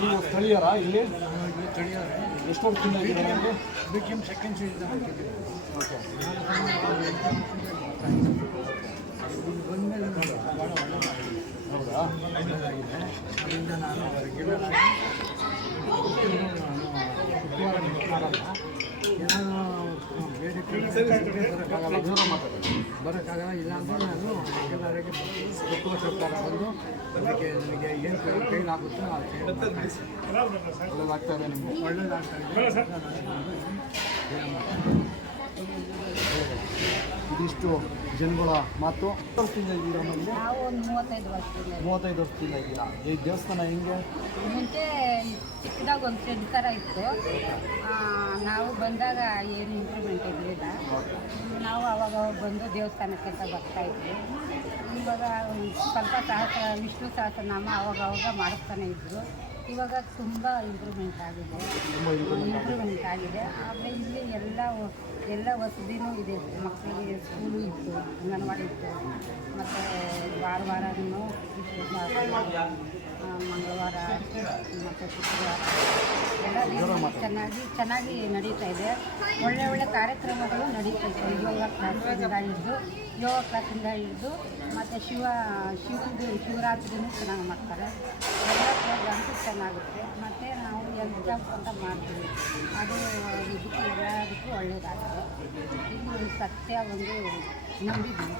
ನೀವು ಸ್ಥಳೀಯರ ಇಲ್ಲಿ? ಎಷ್ಟು ವರ್ಷದಿಂದ ಇದ್ದೀರಾ ನಿಮಗೆ ಬಿಕಿಮ್ ಸೆಕೆಂಡ್ ಹಾಕಿದ್ದೀವಿ ಓಕೆ ಹೌದಾ ಅದರಿಂದ ನಾನು ರೆಗ್ಯುಲರ್ ಬರೋಕ್ಕಾಗಲ್ಲ ಇಲ್ಲ ಅಂದ್ರೆ ನಾನು ರೆಗ್ಯುಲರ್ ಆಗಿ ಶುಕ್ರ ಶುಕ್ರವಾರ ಬಂದು ಅದಕ್ಕೆ ನನಗೆ ಏನು ಕೈ ಕೈಲಾಗುತ್ತೋ ಆ ಕೈ ಒಳ್ಳೇದಾಗ್ತಾ ಇದೆ ನಿಮಗೆ. ಮಾಡ್ತೀನಿ ಇದಿಷ್ಟು ಜನಗಳ ಮಾತು. ವರ್ಷದಿಂದ ಇದ್ದೀರಾ ನಾವು ಒಂದು ಮೂವತ್ತೈದು ವರ್ಷದಿಂದ ಮೂವತ್ತೈದು ವರ್ಷದಿಂದ ಇದ್ದೀರಾ? ಈ ದೇವಸ್ಥಾನ ಹೆಂಗೆ? ಮುಂಚೆ ಚಿಕ್ಕದಾಗ ಒಂದು ಶೆಡ್ ಥರ ಇತ್ತು. ನಾವು ಬಂದಾಗ ಏನು ಇಂಪ್ರೂವ್ಮೆಂಟ್ ಇರಲಿಲ್ಲ. ನಾವು ಅವಾಗ ಬಂದು ದೇವಸ್ಥಾನಕ್ಕೆ ಅಂತ ಬರ್ತಾ ಇದ್ವಿ. ಇವಾಗ ಸ್ವಲ್ಪ ಸಹಸ್ರ ವಿಷ್ಣು ಸಹಸ್ರನಾಮ ಅವಾಗ ಅವಾಗ ಮಾಡಿಸ್ತಾನೆ ಇದ್ದರು ಇವಾಗ ತುಂಬ ಇಂಪ್ರೂವ್ಮೆಂಟ್ ಆಗಿದೆ. ಇಂಪ್ರೂವ್ಮೆಂಟ್ ಆಗಿದೆ. ಆಮೇಲೆ ಇಲ್ಲಿ ಎಲ್ಲ ಎಲ್ಲ ವಸತಿನೂ ಇದೆ. ಮಕ್ಕಳಿಗೆ ಸ್ಕೂಲು ಇತ್ತು ಅಂಗನವಾಡಿ ಇತ್ತು. ಮತ್ತು ವಾರ ವಾರನೂ ಇತ್ತು. ಮಂಗಳವಾರ ಮತ್ತು ಶುಕ್ರವಾರ. ಎಲ್ಲ ಚೆನ್ನಾಗಿ ಚೆನ್ನಾಗಿ ನಡೀತಾ ಇದೆ. ಒಳ್ಳೆ ಒಳ್ಳೆ ಕಾರ್ಯಕ್ರಮಗಳು ನಡೀತಾ ಇದೆ. ಯೋಗ ಕ್ಲಾಸಿಂದ ಹಿಡಿದು ಯೋಗ ಕ್ಲಾಸಿಂದ ಹಿಡಿದು ಮತ್ತು ಶಿವ ಶಿವ ಶಿವರಾತ್ರಿನೂ ಚೆನ್ನಾಗಿ ಮಾಡ್ತಾರೆ. ಪ್ರೋಗ್ರಾಮ್ಸು ಚೆನ್ನಾಗುತ್ತೆ. ಮತ್ತು ನಾವು ಎಲ್ ಕ್ಯಾಂಪ್ ಅಂತ ಮಾಡ್ತೀವಿ. ಅದು ಇದಕ್ಕೆ ಎಲ್ಲದಕ್ಕೂ ಒಳ್ಳೆಯದಾಗುತ್ತೆ ಇದು ಒಂದು ಸತ್ಯ ಒಂದು ನಂಬಿದ್ದೀನಿ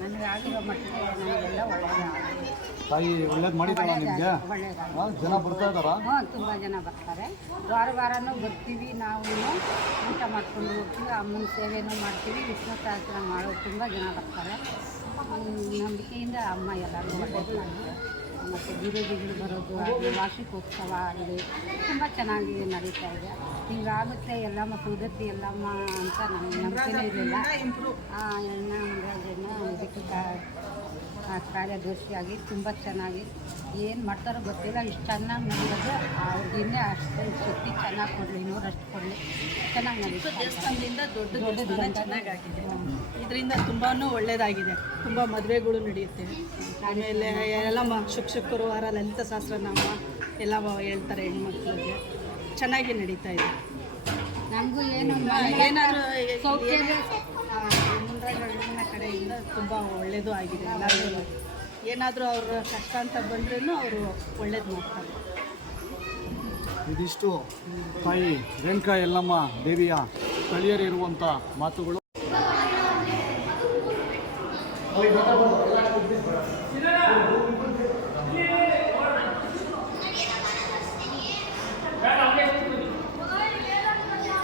ನನಗೆ ಆಗಿರೋ ಮಟ್ಟಿಗೆ ನನಗೆಲ್ಲ ಒಳ್ಳೆಯದಾಗುತ್ತೆ ತಾಯಿ ಒಳ್ಳೇದು ಮಾಡಿದ್ದಾಳ ನಿಮಗೆ? ಜನ ಬರ್ತಾ ಇದ್ದಾರಾ? ಹಾಂ ತುಂಬ ಜನ ಬರ್ತಾರೆ. ವಾರ ವಾರನೂ ಬರ್ತೀವಿ ನಾವು ಊಟ ಮಾಡ್ಕೊಂಡು ಹೋಗ್ತೀವಿ ಅಮ್ಮನ ಸೇವೆಯೂ ಮಾಡ್ತೀವಿ ವಿಷ್ಣು ಸಹಸ್ರ ಮಾಡೋ ತುಂಬ ಜನ ಬರ್ತಾರೆ. ನಂಬಿಕೆಯಿಂದ ಅಮ್ಮ ಎಲ್ಲರೂ ಒಳ್ಳೆಯದು ಮತ್ತು ವಿರೋಧಿಗಳು ಬರೋದು ಆಗಲಿ ವಾರ್ಷಿಕೋತ್ಸವ ಆಗಲಿ ತುಂಬ ಚೆನ್ನಾಗಿ ನಡೀತಾ ಇದೆ. ಹಿಂಗಾಗುತ್ತೆ ಮತ್ತು ಸೌದತ್ತಿ ಎಲ್ಲಮ್ಮ ಅಂತ ನಮ್ಮ ನಂಬಿಕೆನೇ ಇರಲಿಲ್ಲ ಎಣ್ಣ ಅಂದಾಜನ್ನ ಇದಕ್ಕೆ ಕಾರ್ಯದರ್ಶಿಯಾಗಿ ತುಂಬ ಚೆನ್ನಾಗಿ ಏನು ಮಾಡ್ತಾರೋ ಗೊತ್ತಿಲ್ಲ ಇಷ್ಟು ಚೆನ್ನಾಗಿ ನಡೆಯೋದು ಅವ್ರಿಗೆ ಇನ್ನೇ ಅಷ್ಟು ಶಕ್ತಿ ಚೆನ್ನಾಗಿ ಕೊಡಲಿ ಇನ್ನೂರಷ್ಟು ಕೊಡಲಿ. ಚೆನ್ನಾಗಿ ನಡೀತಾ ದೇವಸ್ಥಾನದಿಂದ ದೊಡ್ಡ ದೊಡ್ಡ. ಚೆನ್ನಾಗಾಗಿದೆ. ಇದರಿಂದ ತುಂಬಾ ಒಳ್ಳೆಯದಾಗಿದೆ ತುಂಬ ಮದುವೆಗಳು ನಡೆಯುತ್ತೆ. ಆಮೇಲೆ ಎಲ್ಲ ಮ ಶುಕ್ ಶುಕ್ರವಾರ ಲಲಿತ ಸಹಸ್ರನಾಮ ಎಲ್ಲ ಹೇಳ್ತಾರೆ ಹೆಣ್ಮಕ್ಳಿಗೆ. ಚೆನ್ನಾಗಿ ನಡೀತಾ ಇದೆ. ನಮಗೂ ಏನು ಏನಾದರೂ ತುಂಬ ಒಳ್ಳೆಯದು ಆಗಿದೆ. ಎಲ್ಲರಿಗೂ ಏನಾದರೂ ಅವ್ರ ಕಷ್ಟ ಅಂತ ಬಂದ್ರೂ ಅವರು ಒಳ್ಳೇದು ಮಾಡ್ತಾರೆ. ಇದಿಷ್ಟು ತಾಯಿ ರೇಣುಕಾ ಎಲ್ಲಮ್ಮ ದೇವಿಯ ಸ್ಥಳೀಯರಿರುವಂಥ ಮಾತುಗಳು.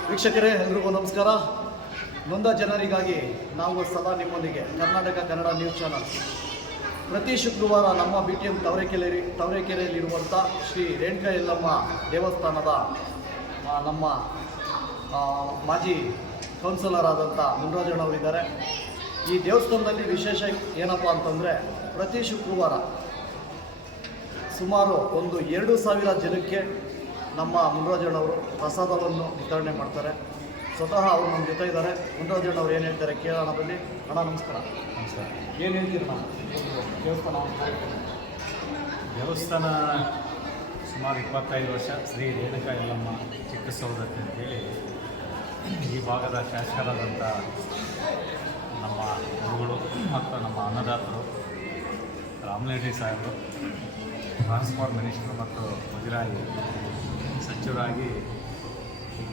ವೀಕ್ಷಕರೇ ಎಲ್ರಿಗೂ ನಮಸ್ಕಾರ. ನೊಂದ ಜನರಿಗಾಗಿ ನಾವು ಸದಾ ನಿಮ್ಮೊಂದಿಗೆ ಕರ್ನಾಟಕ ಕನ್ನಡ ನ್ಯೂಸ್ ಚಾನಲ್. ಪ್ರತಿ ಶುಕ್ರವಾರ ನಮ್ಮ ಬಿ ಟಿ ಎಂ ತವರೆಕೆರೆ ತವರೆಕೆರೆಯಲ್ಲಿರುವಂಥ ಶ್ರೀ ರೇಣುಕಾ ಯಲ್ಲಮ್ಮ ದೇವಸ್ಥಾನದ ನಮ್ಮ ಮಾಜಿ ಕೌನ್ಸಿಲರ್ ಆದಂಥ ಮುನ್ರಾಜಣ್ಣವರಿದ್ದಾರೆ ಈ ದೇವಸ್ಥಾನದಲ್ಲಿ ವಿಶೇಷ ಏನಪ್ಪ ಅಂತಂದರೆ ಪ್ರತಿ ಶುಕ್ರವಾರ ಸುಮಾರು ಒಂದು ಎರಡು ಸಾವಿರ ಜನಕ್ಕೆ ನಮ್ಮ ಮುನ್ರಾಜಣ್ಣವರು ಪ್ರಸಾದವನ್ನು ವಿತರಣೆ ಮಾಡ್ತಾರೆ. ಸ್ವತಃ ಅವರು ನಮ್ಮ ಜೊತೆ ಇದ್ದಾರೆ. ಮುನ್ರಾಜಣ್ಣವ್ರು ಏನು ಹೇಳ್ತಾರೆ ಕೇಳೋಣ ಬನ್ನಿ ಅಣ್ಣ ನಮಸ್ಕಾರ. ನಮಸ್ಕಾರ. ಏನು ಹೇಳ್ತೀರ ದೇವಸ್ಥಾನ? ದೇವಸ್ಥಾನ ಸುಮಾರು ಇಪ್ಪತ್ತೈದು ವರ್ಷ ಶ್ರೀ ರೇಣುಕಾ ಎಲ್ಲಮ್ಮ ಚಿಕ್ಕ ಸೌದತ್ತಿ ಅಂತೇಳಿ ಈ ಭಾಗದ ಶಾಸಕರಾದಂಥ ನಮ್ಮ ಗುರುಗಳು ಮತ್ತು ನಮ್ಮ ಅನ್ನದಾತರು ರಾಮಲೆಡ್ಡಿ ಸಾಹೇಬರು ಟ್ರಾನ್ಸ್ಪೋರ್ಟ್ ಮಿನಿಸ್ಟರ್ ಮತ್ತು ಮುಜರಾಯಿ ಸಚಿವರಾಗಿ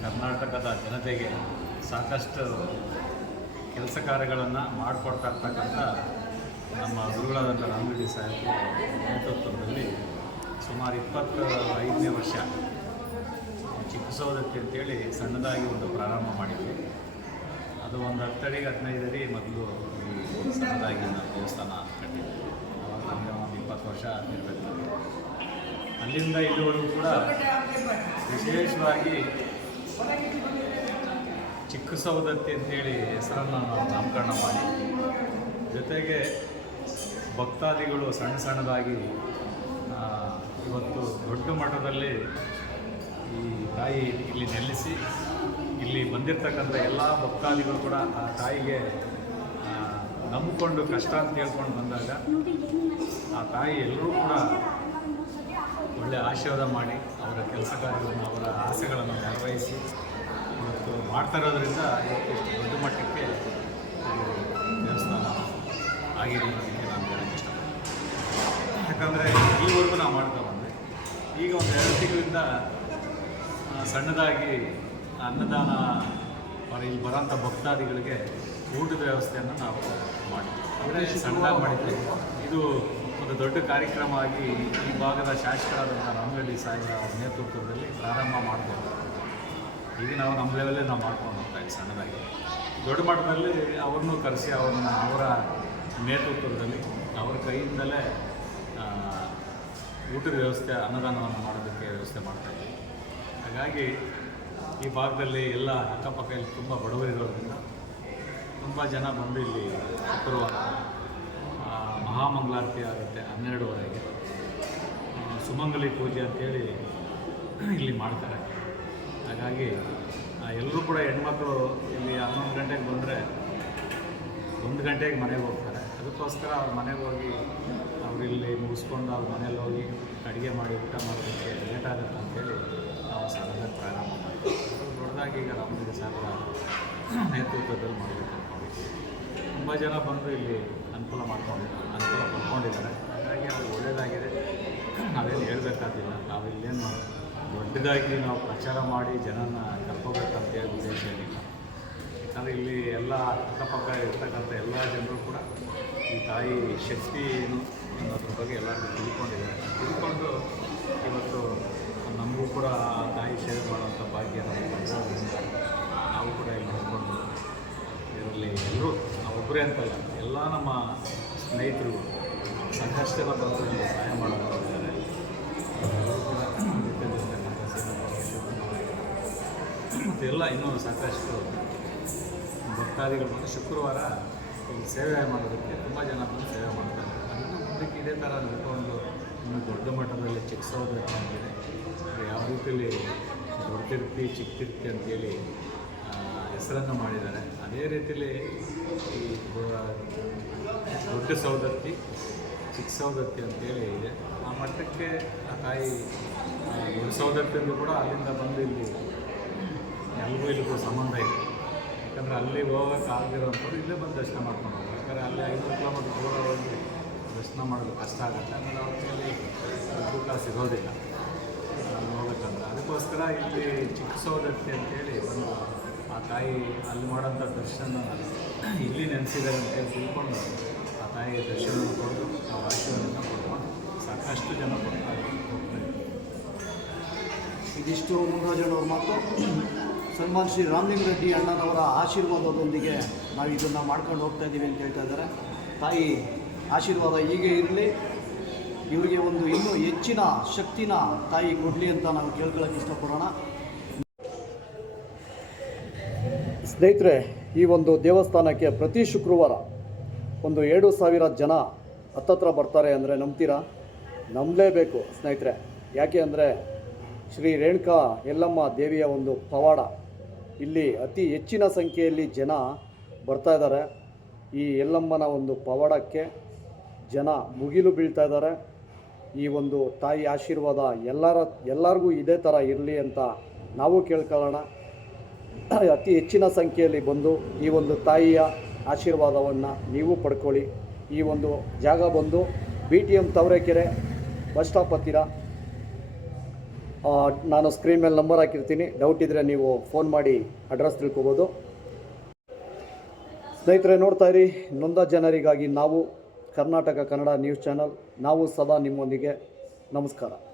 ಕರ್ನಾಟಕದ ಜನತೆಗೆ ಸಾಕಷ್ಟು ಕೆಲಸ ಕಾರ್ಯಗಳನ್ನು ಮಾಡಿಕೊಡ್ತಾ ಇರ್ತಕ್ಕಂಥ ನಮ್ಮ ಗುರುಗಳಾದಂಥ ರಾಮರೆಡ್ಡಿ ಸಾಹೇಬ್ ನೇತೃತ್ವದಲ್ಲಿ ಸುಮಾರು ಇಪ್ಪತ್ತ ಐದನೇ ವರ್ಷ ಚಿಕ್ಕ ಸೌದತ್ತಿ ಅಂತೇಳಿ ಸಣ್ಣದಾಗಿ ಒಂದು ಪ್ರಾರಂಭ ಮಾಡಿದ್ವಿ. ಅದು ಒಂದು ಹತ್ತಡಿಗೆ ಹದಿನೈದು ಅಡಿ ಮೊದಲು ಸಣ್ಣದಾಗಿ ನಾವು ದೇವಸ್ಥಾನ ಕಟ್ಟಿದ್ವಿ. ಒಂದು ಇಪ್ಪತ್ತು ವರ್ಷ ಇರಬೇಕು ಅಲ್ಲಿಂದ ಇಲ್ಲಿವರೆಗೂ ಕೂಡ ವಿಶೇಷವಾಗಿ ಚಿಕ್ಕ ಸೌದತ್ತಿ ಅಂತೇಳಿ ಹೆಸರನ್ನು ನಾವು ನಾಮಕರಣ ಮಾಡಿ. ಜೊತೆಗೆ ಭಕ್ತಾದಿಗಳು ಸಣ್ಣ ಸಣ್ಣದಾಗಿ ಇವತ್ತು ದೊಡ್ಡ ಮಟ್ಟದಲ್ಲಿ ಈ ತಾಯಿ ಇಲ್ಲಿ ನೆಲೆಸಿ, ಇಲ್ಲಿ ಬಂದಿರತಕ್ಕಂಥ ಎಲ್ಲ ಭಕ್ತಾದಿಗಳು ಕೂಡ ಆ ತಾಯಿಗೆ ನಂಬಿಕೊಂಡು ಕಷ್ಟ ಅಂತ ಹೇಳ್ಕೊಂಡು ಬಂದಾಗ, ಆ ತಾಯಿ ಎಲ್ಲರೂ ಕೂಡ ಒಳ್ಳೆ ಆಶೀರ್ವಾದ ಮಾಡಿ ಅವರ ಕೆಲಸ ಕಾರ್ಯಗಳನ್ನು ಅವರ ಆಸೆಗಳನ್ನು ನೆರವೇರಿಸಿ ಮತ್ತು ಮಾಡ್ತಾ ಇರೋದ್ರಿಂದ ಇವತ್ತು ದೊಡ್ಡ ಮಟ್ಟಕ್ಕೆ ದೇವಸ್ಥಾನ ಆಗಿದೆ ಅನ್ನೋದಕ್ಕೆ ನಾನು ಹೇಳಕ್ಕೆ ಇಷ್ಟಪಡ್ತೀನಿ. ಯಾಕಂದರೆ ಈವರೆಗೂ ನಾವು ಮಾಡ್ತಾ ಬಂದೆ. ಈಗ ಒಂದು ಎರಡು ತಿಂಗಳಿಂದ ಸಣ್ಣದಾಗಿ ಅನ್ನದಾನ ಇಲ್ಲಿ ಬರೋಂಥ ಭಕ್ತಾದಿಗಳಿಗೆ ಊಟದ ವ್ಯವಸ್ಥೆಯನ್ನು ನಾವು ಮಾಡಿದ್ವಿ. ಅಂದರೆ ಸಣ್ಣದಾಗಿ ಮಾಡಿದ್ವಿ ಇದು ಒಂದು ದೊಡ್ಡ ಕಾರ್ಯಕ್ರಮ ಆಗಿ ಈ ಭಾಗದ ಶಾಸಕರಾದಂಥ ರಾಮಗಡ್ಡಿ ಸಾಹೇಬರ ಅವರ ನೇತೃತ್ವದಲ್ಲಿ ಪ್ರಾರಂಭ ಮಾಡ್ಬೋದು. ಈಗ ನಾವು ನಮ್ಮ ಲೆವೆಲ್ಲೇ ನಾವು ಮಾಡ್ಕೊಂಡು ಹೋಗ್ತಾ ಇದ್ದೀವಿ ಸಣ್ಣದಾಗಿ. ದೊಡ್ಡ ಮಟ್ಟದಲ್ಲಿ ಅವ್ರನ್ನೂ ಕರೆಸಿ ಅವ್ರನ್ನ ಅವರ ನೇತೃತ್ವದಲ್ಲಿ ಅವ್ರ ಕೈಯಿಂದಲೇ ಊಟದ ವ್ಯವಸ್ಥೆ ಅನ್ನದಾನವನ್ನು ಮಾಡೋದಕ್ಕೆ ವ್ಯವಸ್ಥೆ ಮಾಡ್ತಾಯಿದ್ವಿ ಹಾಗಾಗಿ ಈ ಭಾಗದಲ್ಲಿ ಎಲ್ಲ ಅಕ್ಕಪಕ್ಕ ಇಲ್ಲಿ ತುಂಬ ಬಡವರಿರೋದ್ರಿಂದ ತುಂಬ ಜನ ಬಂದು ಇಲ್ಲಿ ಆ, ಮಹಾಮಂಗಳಾರತಿ ಆಗುತ್ತೆ ಹನ್ನೆರಡುವರೆಗೆ. ಸುಮಂಗಲಿ ಪೂಜೆ ಅಂತೇಳಿ ಇಲ್ಲಿ ಮಾಡ್ತಾರೆ. ಹಾಗಾಗಿ ಎಲ್ಲರೂ ಕೂಡ ಹೆಣ್ಮಕ್ಳು ಇಲ್ಲಿ ಹನ್ನೊಂದು ಗಂಟೆಗೆ ಬಂದರೆ ಒಂದು ಗಂಟೆಗೆ ಮನೆಗೆ ಹೋಗ್ತಾರೆ. ಅದಕ್ಕೋಸ್ಕರ ಅವ್ರ ಮನೆಗೆ ಹೋಗಿ ಅವ್ರು ಇಲ್ಲಿ ಮುಗಿಸ್ಕೊಂಡು ಅವ್ರ ಮನೇಲಿ ಹೋಗಿ ಅಡುಗೆ ಮಾಡಿ ಊಟ ಮಾಡೋದಕ್ಕೆ ಲೇಟ್ ಆಗುತ್ತೆ ಅಂತೇಳಿ ನಾವು ಸಣ್ಣದಾಗಿ ಪ್ರಾರಂಭ ಮಾಡ್ತೀವಿ. ದೊಡ್ಡದಾಗಿ ಈಗ ರಾಮಲಿಂಗ ಸಾಗರ ನೇತೃತ್ವದಲ್ಲಿ ಮಾಡಬೇಕು ತುಂಬ ಜನ ಬಂದು ಇಲ್ಲಿ ಅನುಕೂಲ ಮಾಡ್ಕೊಂಡು ಅನುಕೂಲ ಪಡ್ಕೊಂಡಿದ್ದಾರೆ. ಹಾಗಾಗಿ ಅದು ಒಳ್ಳೆಯದಾಗಿದೆ ನಾವೇನು ಹೇಳಬೇಕಾದಿಲ್ಲ ನಾವು ಇಲ್ಲೇನು ದೊಡ್ಡದಾಗಿ ನಾವು ಪ್ರಚಾರ ಮಾಡಿ ಜನನ ಕರ್ಕೋಬೇಕಂತೇಳಿ ಉದ್ದೇಶ ಏನಿಲ್ಲ. ಯಾಕಂದರೆ ಇಲ್ಲಿ ಎಲ್ಲ ಅಕ್ಕಪಕ್ಕ ಇರ್ತಕ್ಕಂಥ ಎಲ್ಲ ಜನರು ಕೂಡ ಈ ತಾಯಿ ಶಕ್ತಿ ಏನು ಅನ್ನೋದ್ರ ಬಗ್ಗೆ ಎಲ್ಲರೂ ತಿಳ್ಕೊಂಡಿದ್ದಾರೆ. ತಿಳ್ಕೊಂಡು ಇವತ್ತು ನಮಗೂ ಕೂಡ ತಾಯಿ ಸೇವೆ ಮಾಡುವಂಥ ಭಾಗ್ಯ ನಮಗೆ ಬಂದಿರೋದ್ರಿಂದ ನಾವು ಕೂಡ ಇಲ್ಲಿ ನೋಡಿಕೊಂಡು ಇದರಲ್ಲಿ ಎಲ್ಲರೂ ನಾವೊಬ್ಬರೇ ಅಂತಲ್ಲ ಎಲ್ಲ ನಮ್ಮ ಸ್ನೇಹಿತರು ಸಂಕಷ್ಟನ ಬಂದು ಸಹಾಯ ಜೊತೆ ಮತ್ತು ಎಲ್ಲ ಇನ್ನೂ ಸಾಕಷ್ಟು ಭಕ್ತಾದಿಗಳು ಬಂದು ಶುಕ್ರವಾರ ಇಲ್ಲಿ ಸೇವೆ ಮಾಡೋದಕ್ಕೆ ತುಂಬ ಜನ ಬಂದು ಸೇವೆ ಮಾಡ್ತಾರೆ. ಅದನ್ನು ಮುಂದಕ್ಕೆ ಇದೇ ಥರ ಒಂದು ಇನ್ನು ದೊಡ್ಡ ಮಟ್ಟದಲ್ಲಿ ಚಿಕ್ಸೋದಕ್ಕೆ ಅಂತಿದೆ ಯಾವ ರೀತಿಯಲ್ಲಿ ದೊಡ್ಡ ತಿರ್ತಿ ಚಿಕ್ಕ ತಿರ್ತಿ ಅಂತೇಳಿ ಹೆಸರನ್ನು ಮಾಡಿದ್ದಾರೆ. ಅದೇ ರೀತಿಯಲ್ಲಿ ಈ ದೊಡ್ಡ ಸೌದತ್ತಿ ಚಿಕ್ಕ ಸೌದತ್ತಿ ಅಂತೇಳಿ ಇದೆ. ಆ ಮಟ್ಟಕ್ಕೆ ಆ ತಾಯಿ ದೊಡ್ಡ ಅಂದರೂ ಕೂಡ ಅಲ್ಲಿಂದ ಬಂದು ಇಲ್ಲಿ ಎಲ್ರಿಗೂ ಇಲ್ಲಿಗೂ ಸಂಬಂಧ ಇದೆ. ಯಾಕಂದರೆ ಅಲ್ಲಿ ಹೋಗೋಕೆ ಆಗದಿರೋಂಥವ್ರು ಇಲ್ಲೇ ಬಂದು ದರ್ಶನ ಮಾಡ್ಕೊಂಡು ಹೋಗ್ತಾರೆ. ಯಾಕಂದರೆ ಅಲ್ಲಿ ಐನೂರು ಕಿಲೋಮೀಟರ್ ದೂರ ಹೋಗಿ ದರ್ಶನ ಮಾಡೋದು ಕಷ್ಟ ಆಗುತ್ತೆ. ಆಮೇಲೆ ಅವ್ರ ಕೈಯಲ್ಲಿ ಸಿಗೋದಿಲ್ಲ. ಅಲ್ಲಿ ಅದಕ್ಕೋಸ್ಕರ ಇಲ್ಲಿ ಚಿಕ್ಕ ಸೌದತ್ತಿ ಅಂತೇಳಿ ಒಂದು ಆ ತಾಯಿ ಅಲ್ಲಿ ಮಾಡೋಂಥ ದರ್ಶನ ಇಲ್ಲಿ ನೆನೆಸಿದ್ದಾರೆ ಅಂತೇಳಿ ತಿಳ್ಕೊಂಡು ಆ ತಾಯಿಗೆ ದರ್ಶನ ಕೊಟ್ಟು ಆ ಆಶೀರ್ವಾದ ಕೊಡುವ ಸಾಕಷ್ಟು ಜನ ಕೊಡ್ತಾರೆ ಇದಿಷ್ಟು ಮುನರಾಜನವ್ರ ಮಾತು ಸನ್ಮಾನ್ ಶ್ರೀ ರಾಮಲಿಂಗ ರೆಡ್ಡಿ ಅಣ್ಣನವರ ಆಶೀರ್ವಾದದೊಂದಿಗೆ ನಾವು ಇದನ್ನು ಮಾಡ್ಕೊಂಡು ಹೋಗ್ತಾ ಇದ್ದೀವಿ ಅಂತ ಹೇಳ್ತಾ ಇದ್ದಾರೆ. ತಾಯಿ, ಆಶೀರ್ವಾದ ಹೀಗೆ ಇರಲಿ. ಇವರಿಗೆ ಒಂದು ಇನ್ನೂ ಹೆಚ್ಚಿನ ಶಕ್ತಿನ ತಾಯಿ ಕೊಡಲಿ ಅಂತ ನಾವು ಕೇಳ್ಕೊಳ್ಳೋಕೆ ಇಷ್ಟಪಡೋಣ. ಸ್ನೇಹಿತರೆ, ಈ ಒಂದು ದೇವಸ್ಥಾನಕ್ಕೆ ಪ್ರತಿ ಶುಕ್ರವಾರ ಒಂದು ಎರಡು ಸಾವಿರ ಜನ ಹತ್ತತ್ರ ಬರ್ತಾರೆ ಅಂದರೆ ನಂಬ್ತೀರಾ? ನಂಬಲೇಬೇಕು ಸ್ನೇಹಿತರೆ. ಯಾಕೆ ಅಂದರೆ ಶ್ರೀ ರೇಣುಕಾ ಯಲ್ಲಮ್ಮ ದೇವಿಯ ಒಂದು ಪವಾಡ. ಇಲ್ಲಿ ಅತಿ ಹೆಚ್ಚಿನ ಸಂಖ್ಯೆಯಲ್ಲಿ ಜನ ಬರ್ತಾ ಇದ್ದಾರೆ. ಈ ಯಲ್ಲಮ್ಮನ ಒಂದು ಪವಾಡಕ್ಕೆ ಜನ ಮುಗಿಲು ಬೀಳ್ತಾ ಇದ್ದಾರೆ. ಈ ಒಂದು ತಾಯಿ ಆಶೀರ್ವಾದ ಎಲ್ಲರ ಎಲ್ಲರಿಗೂ ಇದೇ ಥರ ಇರಲಿ ಅಂತ ನಾವು ಕೇಳ್ಕೊಳ್ಳೋಣ. ಅತಿ ಹೆಚ್ಚಿನ ಸಂಖ್ಯೆಯಲ್ಲಿ ಬಂದು ಈ ಒಂದು ತಾಯಿಯ ಆಶೀರ್ವಾದವನ್ನು ನೀವು ಪಡ್ಕೊಳ್ಳಿ. ಈ ಒಂದು ಜಾಗ ಬಂದು B T M Tavarekere bus stop ಹತ್ತಿರ ನಾನು ಸ್ಕ್ರೀನ್ ಮೇಲೆ ನಂಬರ್ ಹಾಕಿರ್ತೀನಿ. ಡೌಟ್ ಇದ್ದರೆ ನೀವು ಫೋನ್ ಮಾಡಿ ಅಡ್ರೆಸ್ ತಿಳ್ಕೊಬೋದು. ಸ್ನೇಹಿತರೆ, ನೋಡ್ತಾ ಇರಿ, ನೊಂದ ಜನರಿಗಾಗಿ ನಾವು ಕರ್ನಾಟಕ ಕನ್ನಡ ನ್ಯೂಸ್ ಚಾನಲ್ ನಾವು ಸದಾ ನಿಮ್ಮೊಂದಿಗೆ. ನಮಸ್ಕಾರ.